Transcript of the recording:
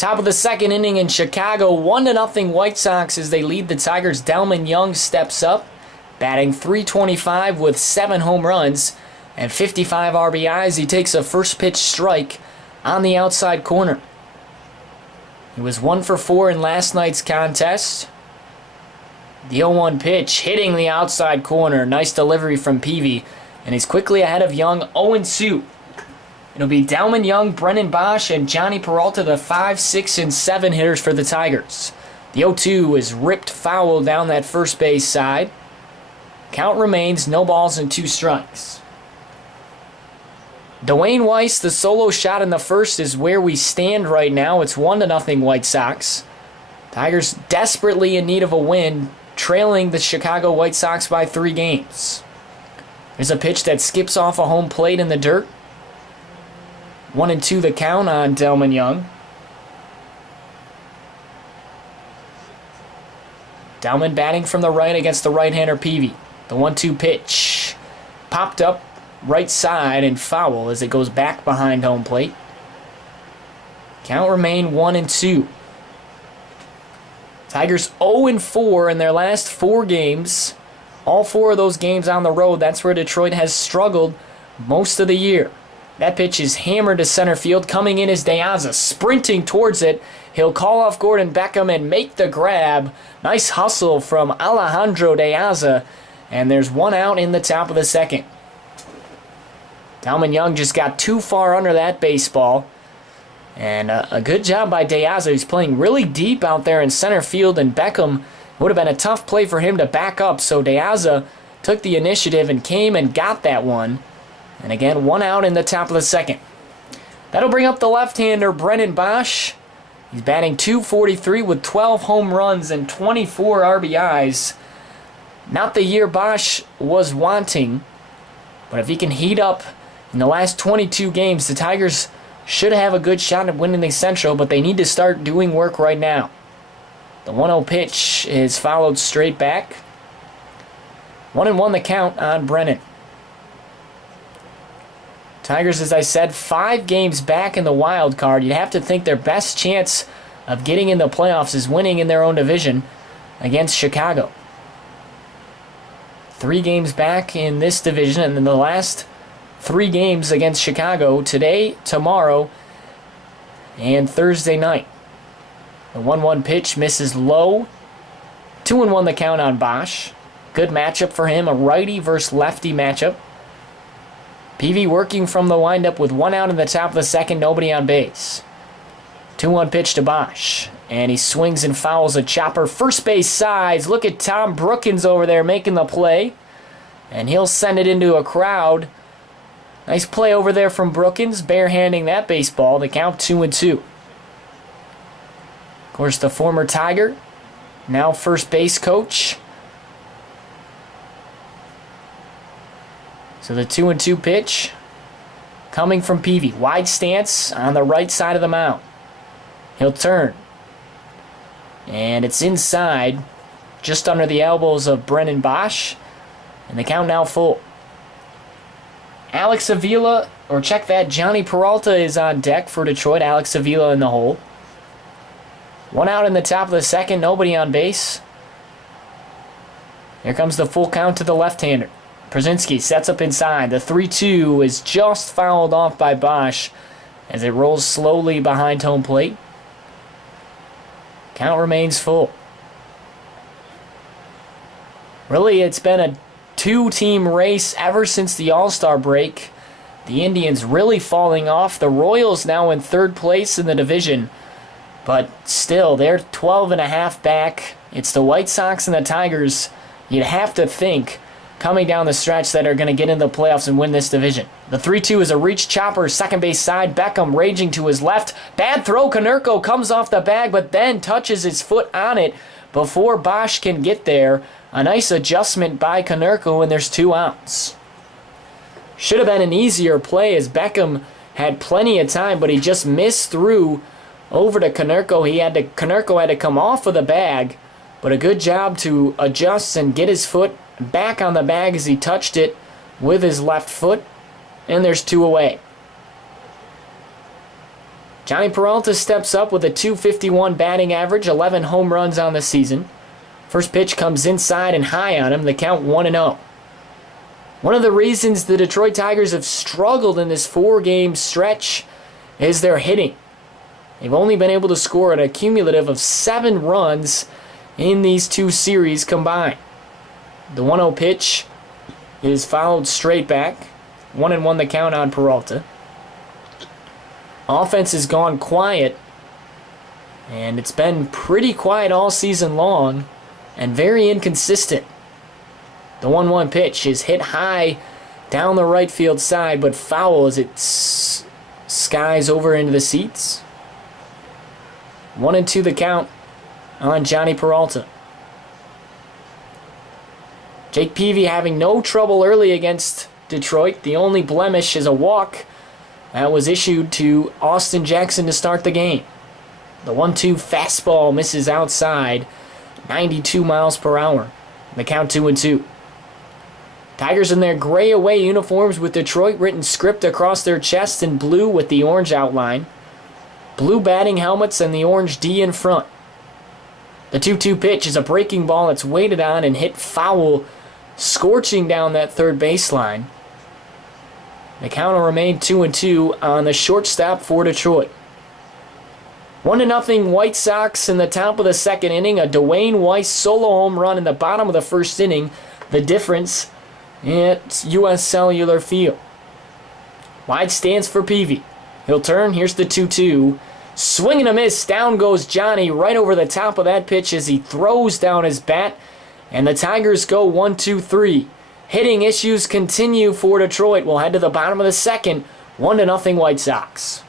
Top of the second inning in Chicago, 1-0 White Sox as they lead the Tigers. Delmon Young steps up, batting .325 with 7 home runs and 55 RBIs. He takes a first pitch strike on the outside corner. He was 1 for 4 in last night's contest. The 0-1 pitch hitting the outside corner. Nice delivery from Peavy. And he's quickly ahead of Young, 0-2. It'll be Delmon Young, Brennan Bosch, and Johnny Peralta, the 5, 6, and 7 hitters for the Tigers. The 0-2 is ripped foul down that first base side. Count remains no balls and 2 strikes. Dwayne Weiss, the solo shot in the first is where we stand right now. It's 1-0 White Sox. Tigers desperately in need of a win, trailing the Chicago White Sox by 3 games. There's a pitch that skips off a home plate in the dirt. 1-2 the count on Delmon Young. Delmon batting from the right against the right-hander Peavy. The 1-2 pitch popped up right side and foul as it goes back behind home plate. Count remain 1-2. Tigers 0-4 in their last 4 games. All 4 of those games on the road. That's where Detroit has struggled most of the year. That pitch is hammered to center field. Coming in is De Aza, sprinting towards it. He'll call off Gordon Beckham and make the grab. Nice hustle from Alejandro De Aza. And there's 1 out in the top of the second. Delmon Young just got too far under that baseball. And a good job by De Aza, who's playing really deep out there in center field. And Beckham, would have been a tough play for him to back up. So De Aza took the initiative and came and got that one. And again, 1 out in the top of the second. That'll bring up the left-hander, Brennan Bosch. He's batting .243 with 12 home runs and 24 RBIs. Not the year Bosch was wanting, but if he can heat up in the last 22 games, the Tigers should have a good shot at winning the Central, but they need to start doing work right now. The 1-0 pitch is followed straight back. 1-1 the count on Brennan. Tigers, as I said, 5 games back in the wild card. You'd have to think their best chance of getting in the playoffs is winning in their own division against Chicago. 3 games back in this division, and then the last 3 games against Chicago today, tomorrow, and Thursday night. The 1-1 pitch misses low. 2-1 the count on Bosch. Good matchup for him, a righty versus lefty matchup. Peavy working from the windup with 1 out in the top of the second, nobody on base. 2-1 pitch to Bosch. And he swings and fouls a chopper. First base sides. Look at Tom Brookins over there making the play. And he'll send it into a crowd. Nice play over there from Brookins, barehanding that baseball. The count 2-2. Of course, the former Tiger, now first base coach. So the 2-2 pitch coming from Peavy. Wide stance on the right side of the mound. He'll turn. And it's inside, just under the elbows of Brennan Bosch. And the count now full. Alex Avila, or check that, Johnny Peralta is on deck for Detroit. Alex Avila in the hole. 1 out in the top of the second, nobody on base. Here comes the full count to the left-hander. Przinski sets up inside. The 3-2 is just fouled off by Bosch as it rolls slowly behind home plate. Count remains full. Really, it's been a 2-team race ever since the All-Star break. The Indians really falling off. The Royals now in 3rd place in the division. But still, they're 12.5 back. It's the White Sox and the Tigers, you'd have to think, coming down the stretch that are going to get into the playoffs and win this division. The 3-2 is a reach chopper, second base side. Beckham raging to his left. Bad throw. Konerko comes off the bag, but then touches his foot on it before Bosch can get there. A nice adjustment by Konerko, and there's 2 outs. Should have been an easier play as Beckham had plenty of time, but he just missed through over to Konerko. Konerko had to come off of the bag, but a good job to adjust and get his foot back on the bag as he touched it with his left foot, and there's 2 away. Johnny Peralta steps up with a .251 batting average, 11 home runs on the season. First pitch comes inside and high on him, the count 1-0. One of the reasons the Detroit Tigers have struggled in this 4-game stretch is their hitting. They've only been able to score a cumulative of 7 runs in these 2 series combined. The 1-0 pitch is fouled straight back. 1-1 the count on Peralta. Offense has gone quiet, and it's been pretty quiet all season long and very inconsistent. The 1-1 pitch is hit high down the right field side, but foul as it skies over into the seats. 1-2 the count on Johnny Peralta. Jake Peavy having no trouble early against Detroit. The only blemish is a walk that was issued to Austin Jackson to start the game. The 1-2 fastball misses outside, 92 miles per hour. The count 2-2. Tigers in their gray away uniforms with Detroit written script across their chest in blue with the orange outline. Blue batting helmets and the orange D in front. The 2-2 pitch is a breaking ball that's weighted on and hit foul, scorching down that third baseline. The count will remain 2-2 on the shortstop for Detroit. 1-0 White Sox in the top of the second inning. A Dwayne Weiss solo home run in the bottom of the first inning. The difference at U.S. Cellular Field. Wide stance for Peavy. He'll turn. Here's the 2-2. Swing and a miss. Down goes Johnny right over the top of that pitch as he throws down his bat. And the Tigers go 1-2-3. Hitting issues continue for Detroit. We'll head to the bottom of the second. 1-0 White Sox.